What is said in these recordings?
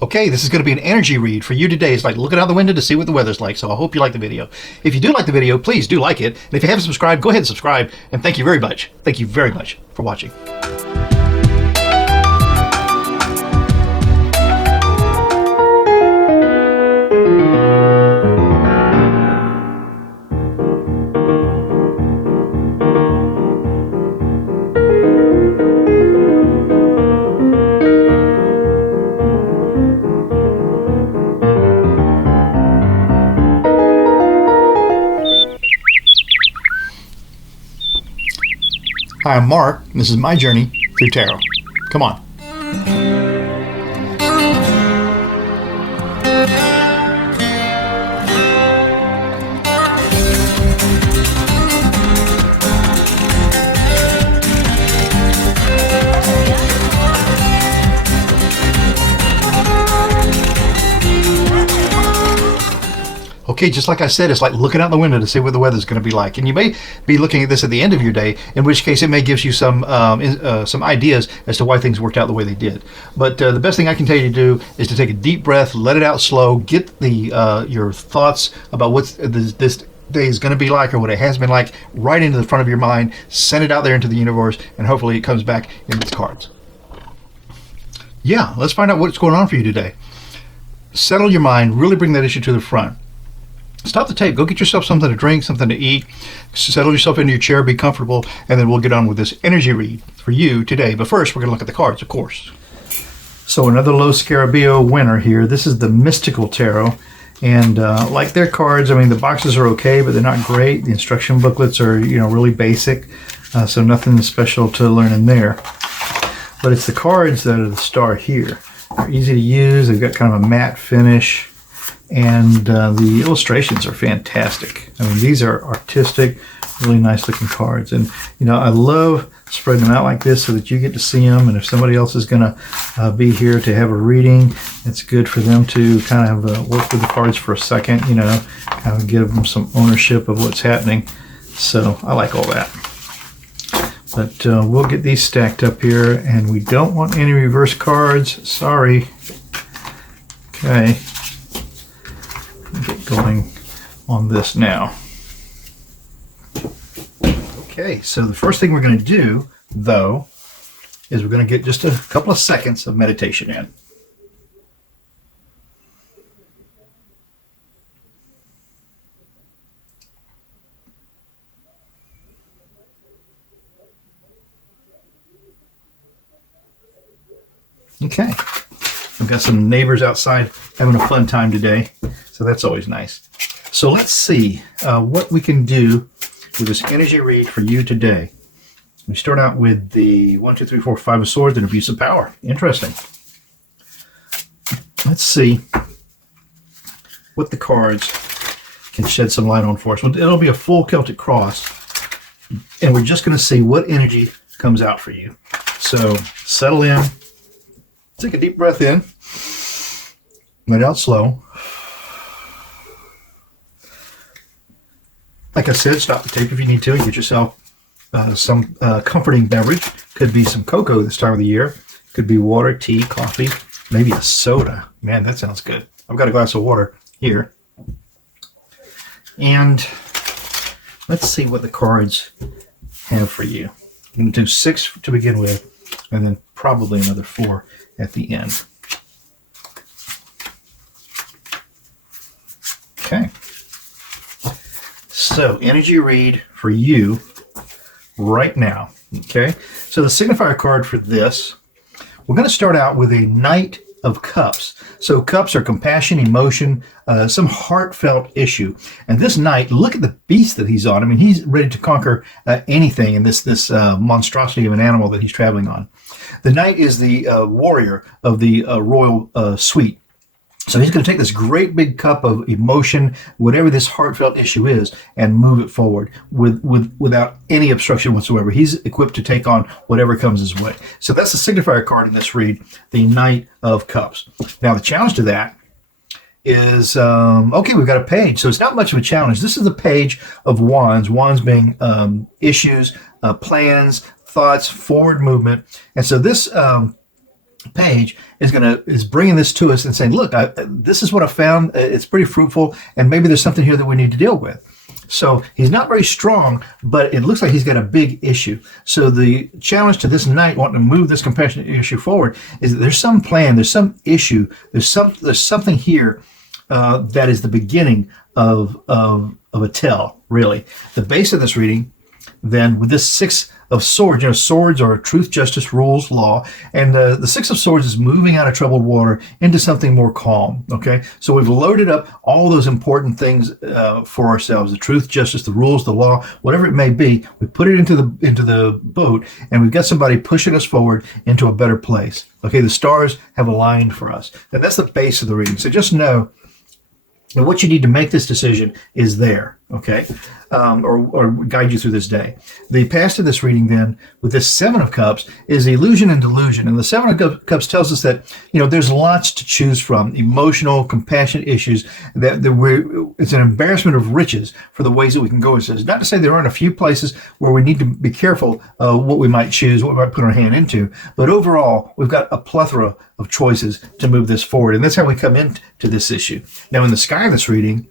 Okay, this is going to be an energy read for you today. It's like looking out the window to see what the weather's like, so I hope you like the video. If you do like the video, please do like it. And if you haven't subscribed, go ahead and subscribe. And thank you very much. Thank you very much for watching. Hi, I'm Mark, and this is my journey through tarot. Come on. Okay, just like I said, it's like looking out the window to see what the weather's going to be like. And you may be looking at this at the end of your day, in which case it may give you some ideas as to why things worked out the way they did. But the best thing I can tell you to do is to take a deep breath, let it out slow, get your thoughts about what this day is going to be like or what it has been like right into the front of your mind, send it out there into the universe, and hopefully it comes back in its cards. Yeah, let's find out what's going on for you today. Settle your mind, really bring that issue to the front. Stop the tape, go get yourself something to drink, something to eat, settle yourself into your chair, be comfortable, and then we'll get on with this energy read for you today. But first, we're going to look at the cards, of course. So another Los Scarabeo winner here. This is the Mystical Tarot. And like their cards, I mean, the boxes are okay, but they're not great. The instruction booklets are, really basic, so nothing special to learn in there. But it's the cards that are the star here. They're easy to use. They've got kind of a matte finish. And the illustrations are fantastic. I mean, these are artistic, really nice looking cards. And, I love spreading them out like this so that you get to see them. And if somebody else is going to be here to have a reading, it's good for them to kind of work with the cards for a second, kind of give them some ownership of what's happening. So I like all that. But we'll get these stacked up here. And we don't want any reverse cards. Sorry. Okay. Get going on this now. Okay, so the first thing we're going to do, though, is we're going to get just a couple of seconds of meditation in. Okay. We've got some neighbors outside having a fun time today, so that's always nice. So let's see what we can do with this energy read for you today. We start out with the 1, 2, 3, 4, 5 of swords and abuse of power. Interesting. Let's see what the cards can shed some light on for us. It'll be a full Celtic Cross, and we're just going to see what energy comes out for you. So settle in. Take a deep breath in, let it out slow. Like I said, stop the tape if you need to and get yourself some comforting beverage. Could be some cocoa this time of the year. Could be water, tea, coffee, maybe a soda. Man, that sounds good. I've got a glass of water here. And let's see what the cards have for you. I'm going to do 6 to begin with, and then probably another 4 at the end. Okay. So, energy read for you right now. Okay. So, the signifier card for this, we're going to start out with a Knight of Cups. So, cups are compassion, emotion, some heartfelt issue. And this knight, look at the beast that he's on. I mean, he's ready to conquer anything in this monstrosity of an animal that he's traveling on. The knight is the warrior of the royal suite. So he's going to take this great big cup of emotion, whatever this heartfelt issue is, and move it forward without any obstruction whatsoever. He's equipped to take on whatever comes his way. So that's the signifier card in this read, the Knight of Cups. Now the challenge to that is, okay, we've got a page. So it's not much of a challenge. This is the page of wands, wands being issues, plans, thoughts, forward movement. And so this page is bringing this to us and saying, look, this is what I found. It's pretty fruitful, and maybe there's something here that we need to deal with. So he's not very strong, but it looks like he's got a big issue. So the challenge to this knight wanting to move this compassionate issue forward is that there's some plan, there's some issue, there's something here that is the beginning of a tell, really. The base of this reading, then, with this Six of Swords, swords are truth, justice, rules, law, and the Six of Swords is moving out of troubled water into something more calm, okay? So we've loaded up all those important things for ourselves, the truth, justice, the rules, the law, whatever it may be. We put it into the boat, and we've got somebody pushing us forward into a better place, okay? The stars have aligned for us, and that's the base of the reading. So just know that what you need to make this decision is there, okay? Or guide you through this day. The past of this reading, then, with this Seven of Cups, is illusion and delusion. And the Seven of Cups tells us that, there's lots to choose from, emotional, compassionate issues, that it's an embarrassment of riches for the ways that we can go. It says, not to say there aren't a few places where we need to be careful what we might choose, what we might put our hand into, but overall, we've got a plethora of choices to move this forward. And that's how we come into this issue. Now, in the sky of this reading,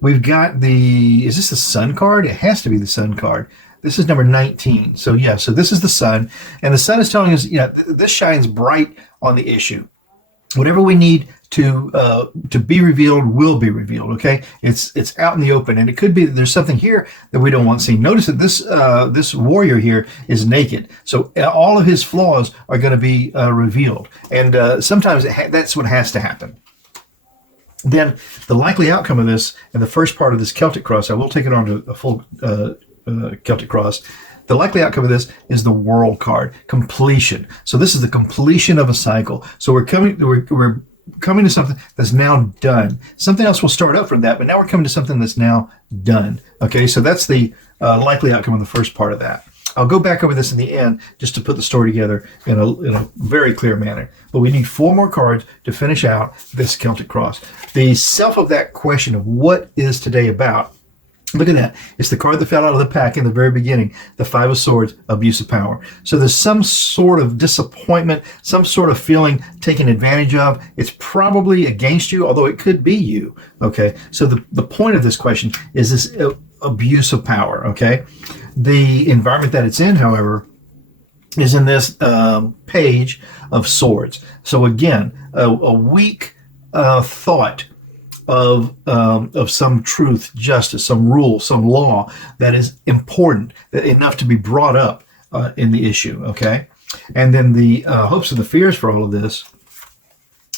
we've got is this the sun card? It has to be the sun card. This is number 19. So yeah, so this is the sun. And the sun is telling us, this shines bright on the issue. Whatever we need to be revealed will be revealed, okay? It's out in the open. And it could be that there's something here that we don't want seen. Notice that this warrior here is naked. So all of his flaws are going to be revealed. And sometimes that's what has to happen. Then the likely outcome of this, and the first part of this Celtic Cross, I will take it on to a full Celtic Cross. The likely outcome of this is the World card, completion. So this is the completion of a cycle. So we're coming to something that's now done. Something else will start up from that, but now we're coming to something that's now done. Okay, so that's the likely outcome of the first part of that. I'll go back over this in the end just to put the story together in a very clear manner. But we need 4 more cards to finish out this Celtic Cross. The self of that question of what is today about, look at that. It's the card that fell out of the pack in the very beginning, the Five of Swords, abuse of power. So there's some sort of disappointment, some sort of feeling taken advantage of. It's probably against you, although it could be you, okay? So the point of this question is this abuse of power, okay? The environment that it's in, however, is in this Page of Swords. So again, a weak thought of some truth, justice, some rule, some law that is important, enough to be brought up in the issue, okay? And then the hopes and the fears for all of this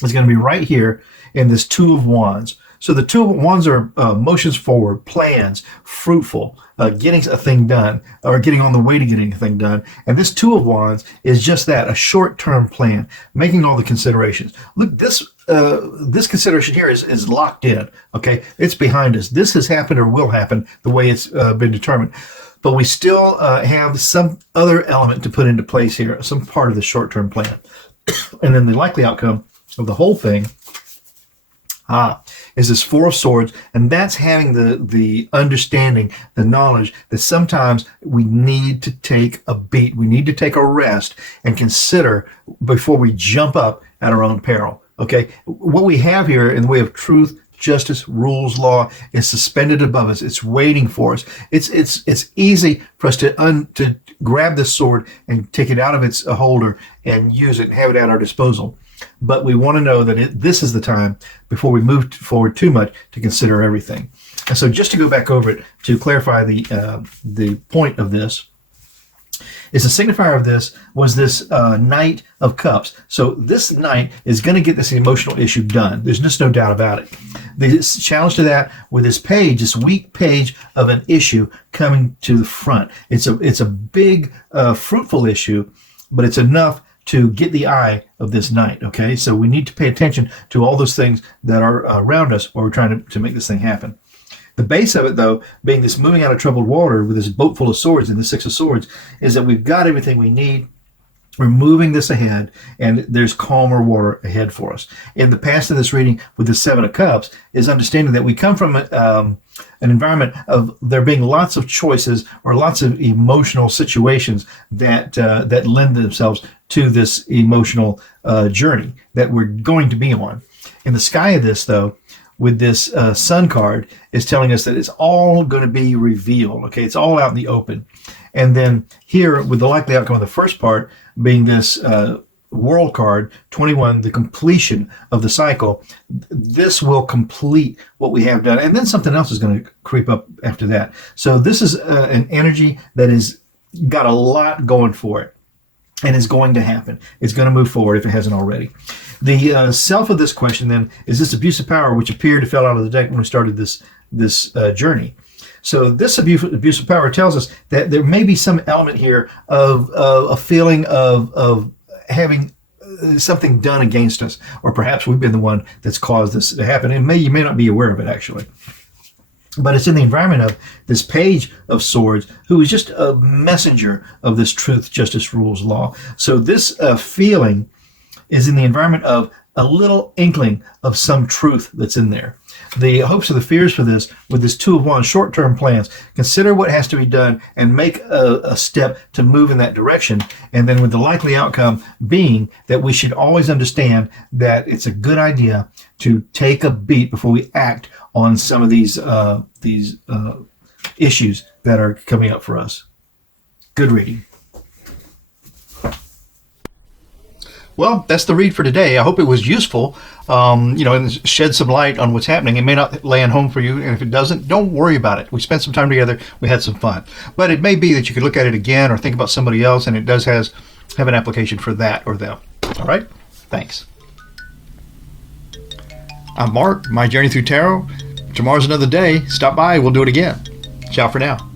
is going to be right here in this Two of Wands. So the Two of Wands are motions forward, plans, fruitful, getting a thing done, or getting on the way to getting a thing done. And this Two of Wands is just that, a short-term plan, making all the considerations. Look, this consideration here is locked in, okay? It's behind us. This has happened or will happen the way it's been determined. But we still have some other element to put into place here, some part of the short-term plan. And then the likely outcome of the whole thing is this Four of Swords, and that's having the understanding, the knowledge that sometimes we need to take a beat, we need to take a rest and consider before we jump up at our own peril. Okay, what we have here in the way of truth, justice, rules, law is suspended above us. It's waiting for us. It's easy for us to grab this sword and take it out of its holder and use it and have it at our disposal. But we want to know that this is the time before we move forward too much to consider everything. And so just to go back over it, to clarify the point of this, is the signifier of this was this Knight of Cups. So this Knight is going to get this emotional issue done. There's just no doubt about it. The challenge to that with this page, this weak page of an issue coming to the front. It's a big, fruitful issue, but it's enough to get the eye of this Knight, okay? So we need to pay attention to all those things that are around us while we're trying to make this thing happen. The base of it, though, being this moving out of troubled water with this boat full of swords and the Six of Swords, is that we've got everything we need. We're moving this ahead, and there's calmer water ahead for us. In the past of this reading with the Seven of Cups is understanding that we come from an environment of there being lots of choices or lots of emotional situations that that lend themselves to this emotional journey that we're going to be on. In the sky of this, though, with this Sun card, is telling us that it's all going to be revealed. Okay, it's all out in the open. And then here, with the likely outcome of the first part being this World card, 21, the completion of the cycle, this will complete what we have done. And then something else is going to creep up after that. So this is an energy that has got a lot going for it and is going to happen. It's going to move forward if it hasn't already. The self of this question then is this abuse of power, which appeared to fell out of the deck when we started this journey. So this abuse of power tells us that there may be some element here of a feeling of having something done against us, or perhaps we've been the one that's caused this to happen. And you may not be aware of it actually, but it's in the environment of this Page of Swords, who is just a messenger of this truth, justice, rules, law. So this feeling is in the environment of a little inkling of some truth that's in there. The hopes or the fears for this, with this Two of Wands, short-term plans, consider what has to be done and make a step to move in that direction. And then with the likely outcome being that we should always understand that it's a good idea to take a beat before we act on some of these issues that are coming up for us. Good reading. Well, that's the read for today. I hope it was useful, and shed some light on what's happening. It may not land home for you, and if it doesn't, don't worry about it. We spent some time together. We had some fun. But it may be that you could look at it again or think about somebody else, and it does have an application for that or them. All right? Thanks. I'm Mark, My Journey Through Tarot. Tomorrow's another day. Stop by. We'll do it again. Ciao for now.